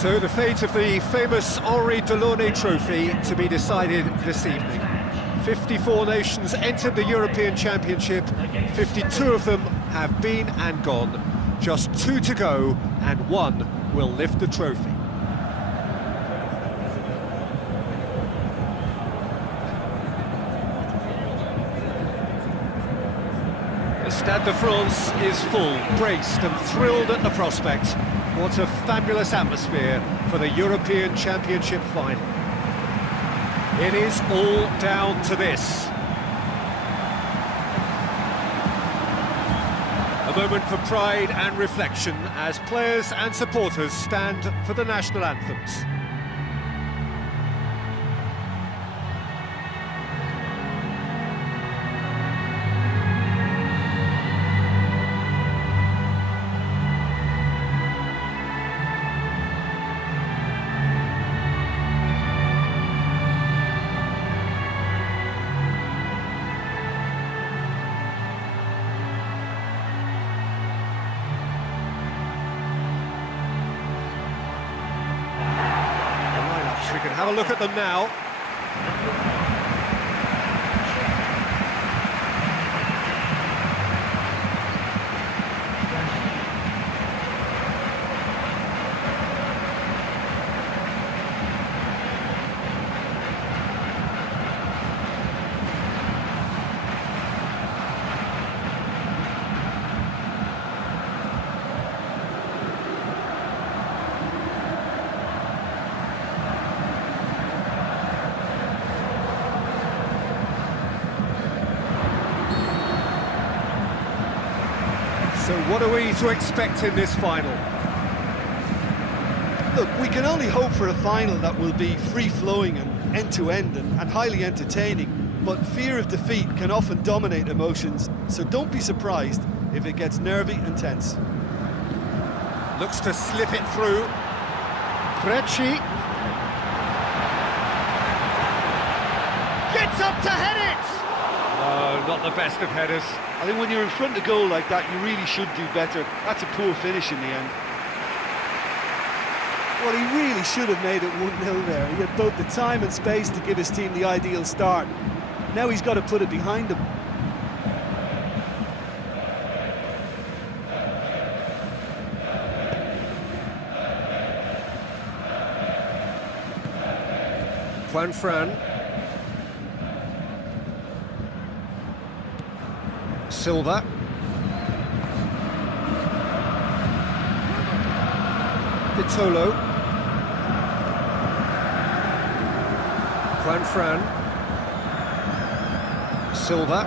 So the fate of the famous Henri Delaunay trophy to be decided this evening. 54 nations entered the European Championship, 52 of them have been and gone. Just 2 to go, and 1 will lift the trophy. The Stade de France is full, braced and thrilled at the prospect. What a fabulous atmosphere for the European Championship final. It is all down to this. A moment for pride and reflection as players and supporters stand for the national anthems. We can have a look at them now. So what are we to expect in this final? Look, we can only hope for a final that will be free-flowing and end-to-end and highly entertaining, but fear of defeat can often dominate emotions, so don't be surprised if it gets nervy and tense. Looks to slip it through. Preci. Gets up to head it! No, not the best of headers. I think when you're in front of goal like that, you really should do better. That's a poor finish in the end. Well, he really should have made it 1-0 there. He had both the time and space to give his team the ideal start. Now he's got to put it behind him. Juan Fran. Silva. Vitolo. Juan Fran. Silva.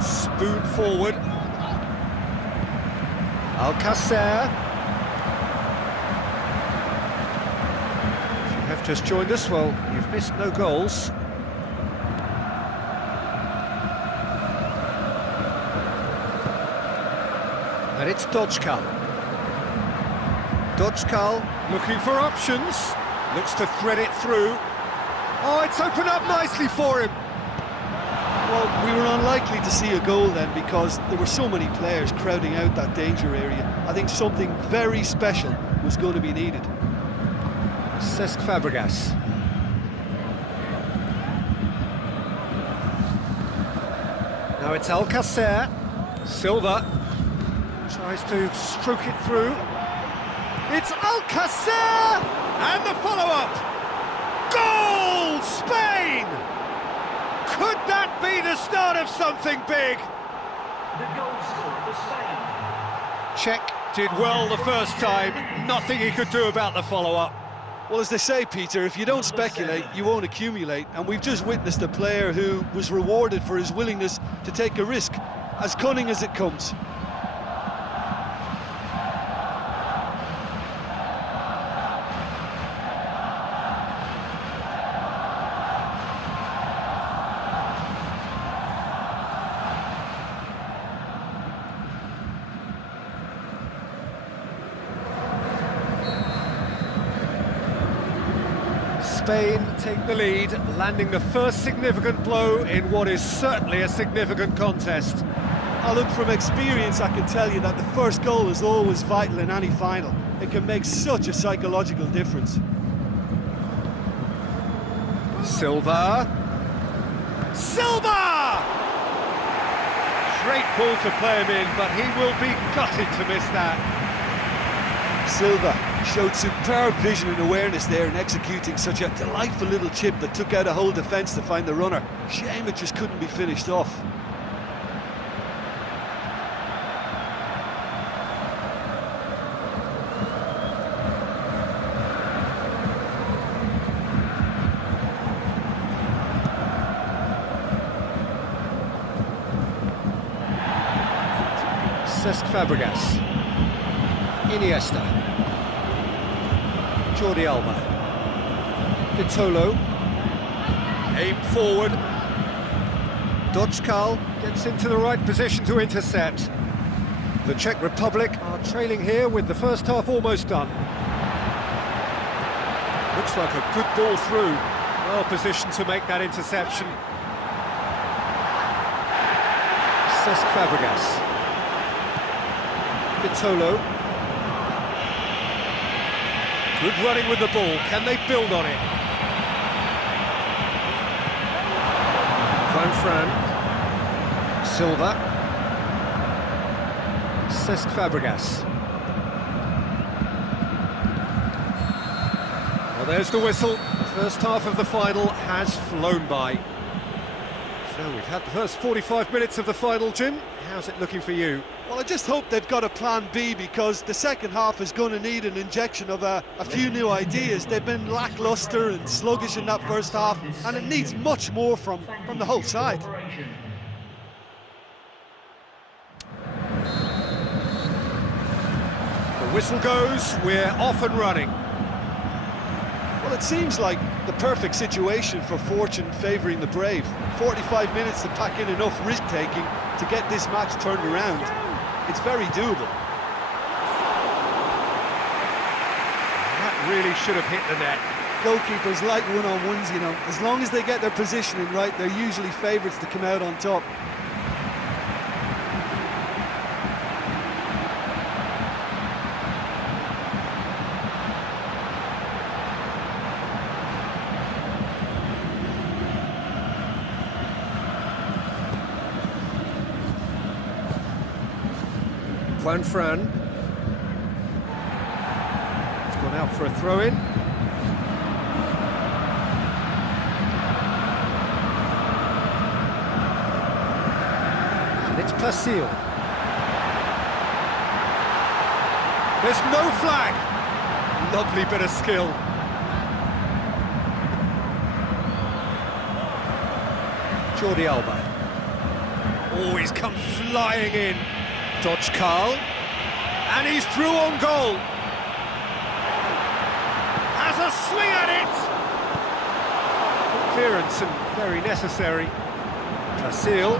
Spoon forward. Alcacer. If you have just joined us, well, you've missed no goals. And it's Dodgkal. Dodgkal looking for options. Looks to thread it through. Oh, it's opened up nicely for him. Well, we were unlikely to see a goal then because there were so many players crowding out that danger area. I think something very special was going to be needed. Cesc Fabregas. Now it's Alcacer. Silva. Tries to stroke it through. It's Alcacer! And the follow-up! Goal! Spain! Could that be the start of something big? The goal scorer for Spain. Czech did well the first time. Nothing he could do about the follow-up. Well, as they say, Peter, if you don't speculate, you won't accumulate. And we've just witnessed a player who was rewarded for his willingness to take a risk, as cunning as it comes. Spain take the lead, landing the first significant blow in what is certainly a significant contest. Look, from experience, I can tell you that the first goal is always vital in any final. It can make such a psychological difference. Silva! Great ball to play him in, but he will be gutted to miss that. Silva showed superb vision and awareness there in executing such a delightful little chip that took out a whole defence to find the runner. Shame it just couldn't be finished off. Fabregas, Iniesta, Jordi Alba, Vitolo, aim forward, Dodgkal gets into the right position to intercept. The Czech Republic are trailing here with the first half almost done. Looks like a good ball through, well positioned to make that interception. Cesc Fabregas. Vitolo. Good running with the ball. Can they build on it? Fran. Silva. Cesc Fabregas. Well, there's the whistle. The first half of the final has flown by. So we've had the first 45 minutes of the final, Jim. How's it looking for you? Well, I just hope they've got a plan B, because the second half is going to need an injection of a few new ideas. They've been lacklustre and sluggish in that first half, and it needs much more from the whole side. The whistle goes, we're off and running. Well, it seems like the perfect situation for fortune favouring the brave. 45 minutes to pack in enough risk-taking to get this match turned around. It's very doable. That really should have hit the net. Goalkeepers like one-on-ones, you know. As long as they get their positioning right, they're usually favourites to come out on top. Fran. It's gone out for a throw-in. And it's Placille. There's no flag. Lovely bit of skill. Jordi Alba. Always come flying in. Dodgkal, and he's through on goal. Has a swing at it. Good clearance and very necessary. Placille.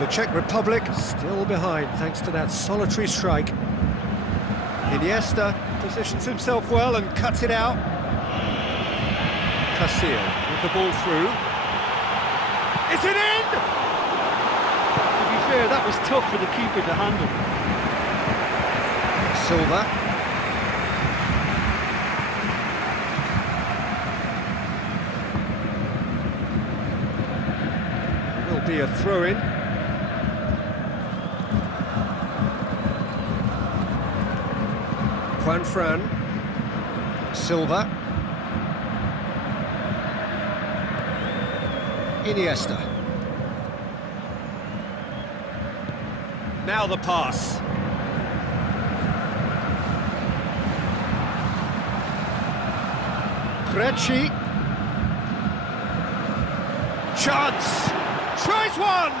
The Czech Republic still behind thanks to that solitary strike. Iniesta positions himself well and cuts it out. Placille with the ball through. Is it in? That was tough for the keeper to handle. Silva. Will be a throw-in. Fran. Silva. Iniesta. Now the pass. Krejci. Chance. Tries one.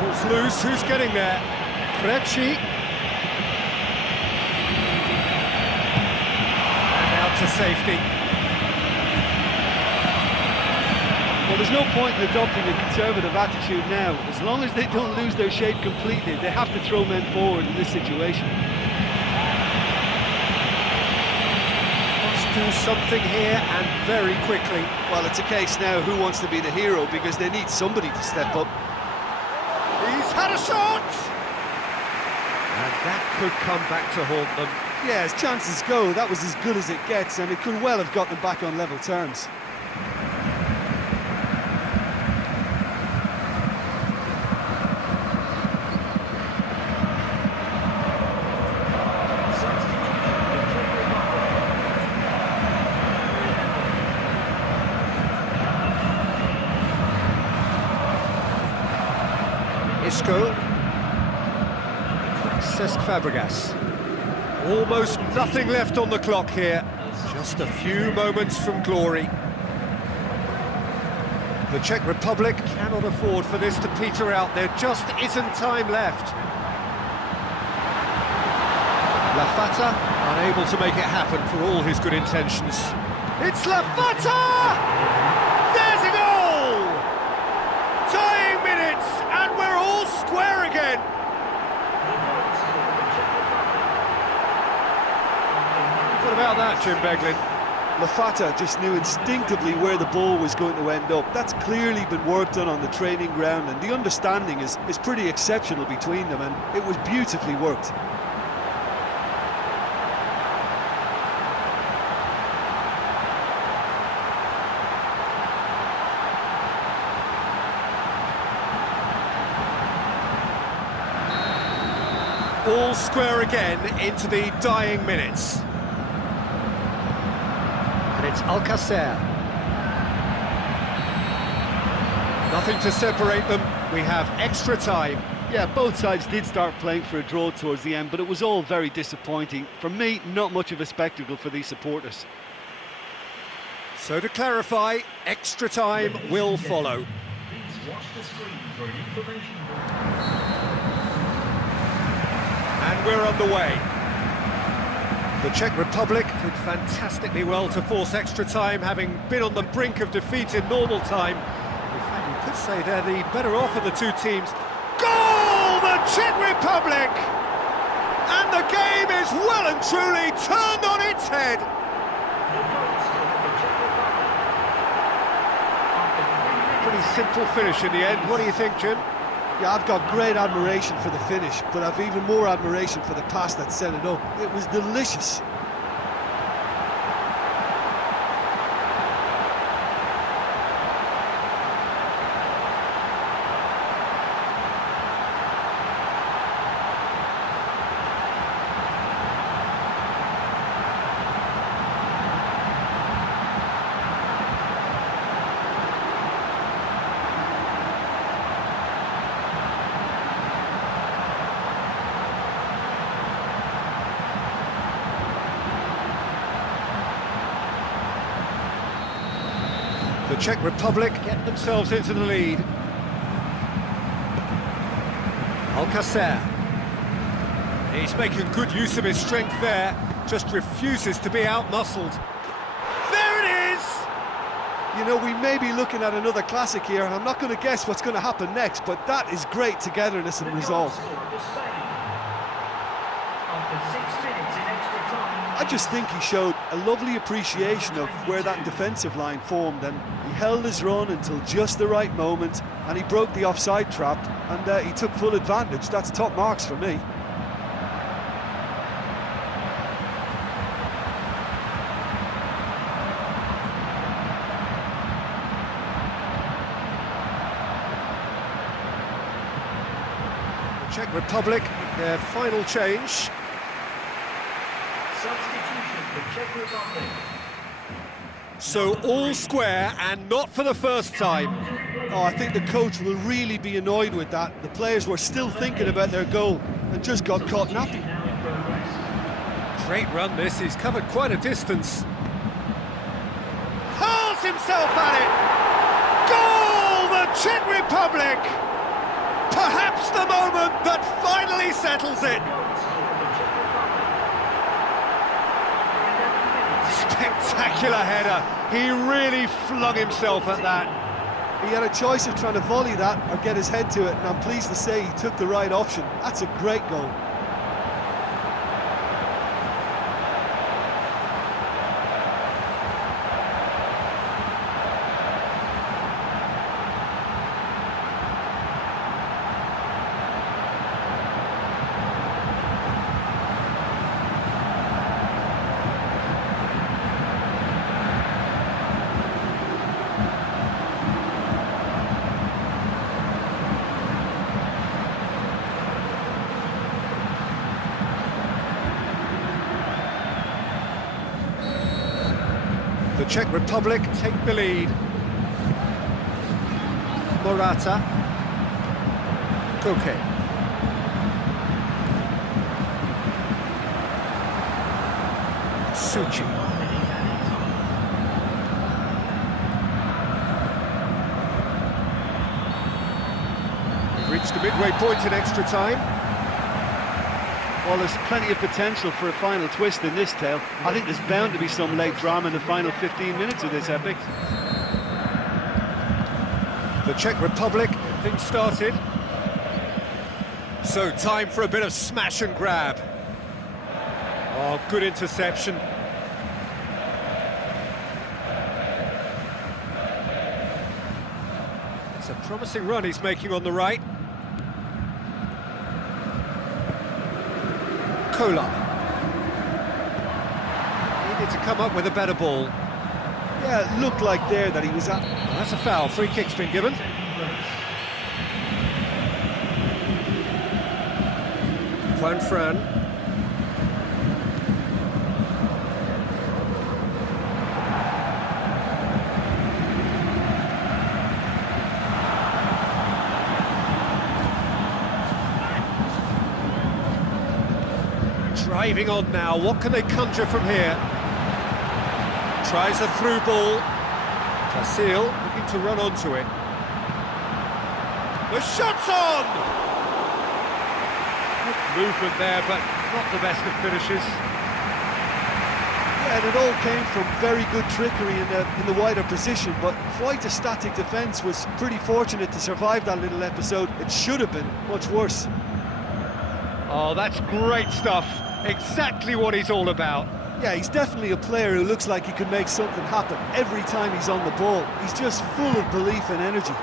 Ball's loose. Who's getting there? Krejci. And out to safety. Well, there's no point in adopting a conservative attitude now. As long as they don't lose their shape completely, they have to throw men forward in this situation. Must do something here, and very quickly. Well, it's a case now who wants to be the hero, because they need somebody to step up. He's He's had a shot! And that could come back to haunt them. Yeah, as chances go, that was as good as it gets, and it could well have got them back on level terms. Isco. Cesc Fabregas. Almost nothing left on the clock here. Just a few moments from glory. The Czech Republic cannot afford for this to peter out. There just isn't time left. Lafata unable to make it happen for all his good intentions. It's Lafata! There's a goal! Tying minutes, and we're all square again. What about that, Jim Beglin? Lafata just knew instinctively where the ball was going to end up. That's clearly been worked on the training ground, and the understanding is pretty exceptional between them, and it was beautifully worked. All square again into the dying minutes. And it's Alcacer. Nothing to separate them. We have extra time. Yeah, both sides did start playing for a draw towards the end, but it was all very disappointing. For me, not much of a spectacle for these supporters. So to clarify, extra time will follow. Please watch the screen for an information board. And we're underway. The Czech Republic did fantastically well to force extra time, having been on the brink of defeat in normal time. In fact, you could say they're the better off of the two teams. Goal! The Czech Republic! And the game is well and truly turned on its head. Pretty simple finish in the end. What do you think, Jim? Yeah, I've got great admiration for the finish, but I've even more admiration for the pass that set it up. It was delicious. The Czech Republic get themselves into the lead. Alcacer. He's making good use of his strength there, just refuses to be out-muscled. There it is! You know, we may be looking at another classic here, and I'm not going to guess what's going to happen next, but that is great togetherness and resolve. I just think he showed a lovely appreciation of where that defensive line formed, and he held his run until just the right moment, and he broke the offside trap, and he took full advantage. That's top marks for me. The Czech Republic, their final change. Substitution for Czech Republic. So all square, and not for the first time. Oh, I think the coach will really be annoyed with that. The players were still thinking about their goal and just got caught napping. Great run this, he's covered quite a distance. Hurls himself at it! Goal! The Czech Republic! Perhaps the moment that finally settles it! Spectacular header. He really flung himself at that. He had a choice of trying to volley that or get his head to it, and I'm pleased to say he took the right option. That's a great goal. Czech Republic take the lead. Morata. Koke. Suchi. We've reached the midway point in extra time. Well, there's plenty of potential for a final twist in this tale. I think there's bound to be some late drama in the final 15 minutes of this epic. The Czech Republic, things started. So time for a bit of smash and grab. Oh, good interception. It's a promising run he's making on the right. Kola. Needed to come up with a better ball. Yeah, it looked like there that he was at... Well, that's a foul. Free kick's been given. Juan Fran. Driving on now, what can they conjure from here? Tries a through ball. Casil looking to run onto it. The shot's on! Good movement there, but not the best of finishes. Yeah, and it all came from very good trickery in the wider position, but quite a static defence. Was pretty fortunate to survive that little episode. It should have been much worse. Oh, that's great stuff. Exactly what he's all about. Yeah, he's definitely a player who looks like he could make something happen every time he's on the ball. He's just full of belief and energy.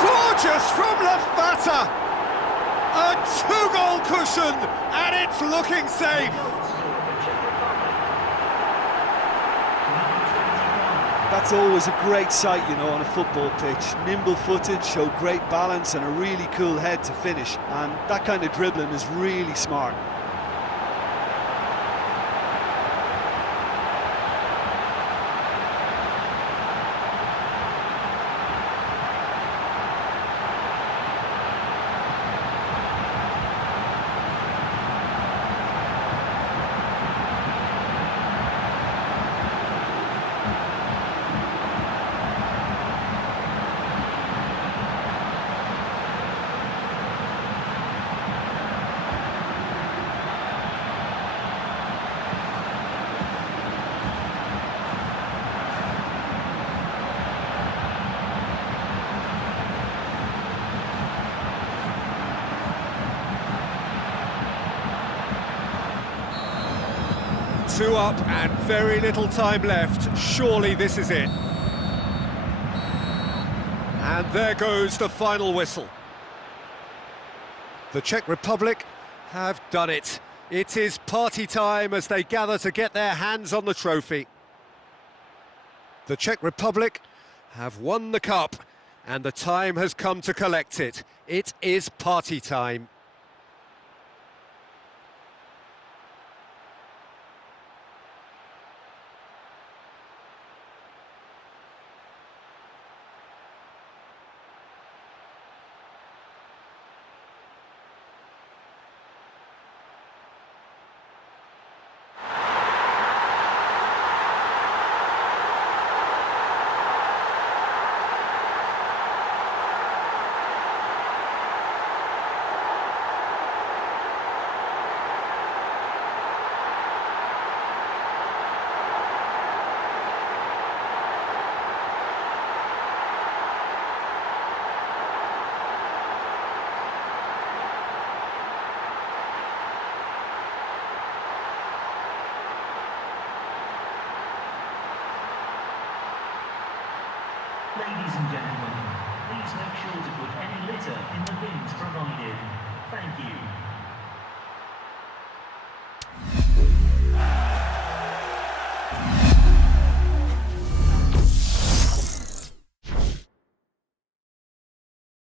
Gorgeous from Lafata! A two-goal cushion, and it's looking safe. That's always a great sight, you know, on a football pitch. Nimble-footed, showed great balance and a really cool head to finish. And that kind of dribbling is really smart. Two up and very little time left. Surely this is it. And there goes the final whistle. The Czech Republic have done it. It is party time as they gather to get their hands on the trophy. The Czech Republic have won the cup, and the time has come to collect it. It is party time. Ladies and gentlemen, please make sure to put any litter in the bins provided. Thank you.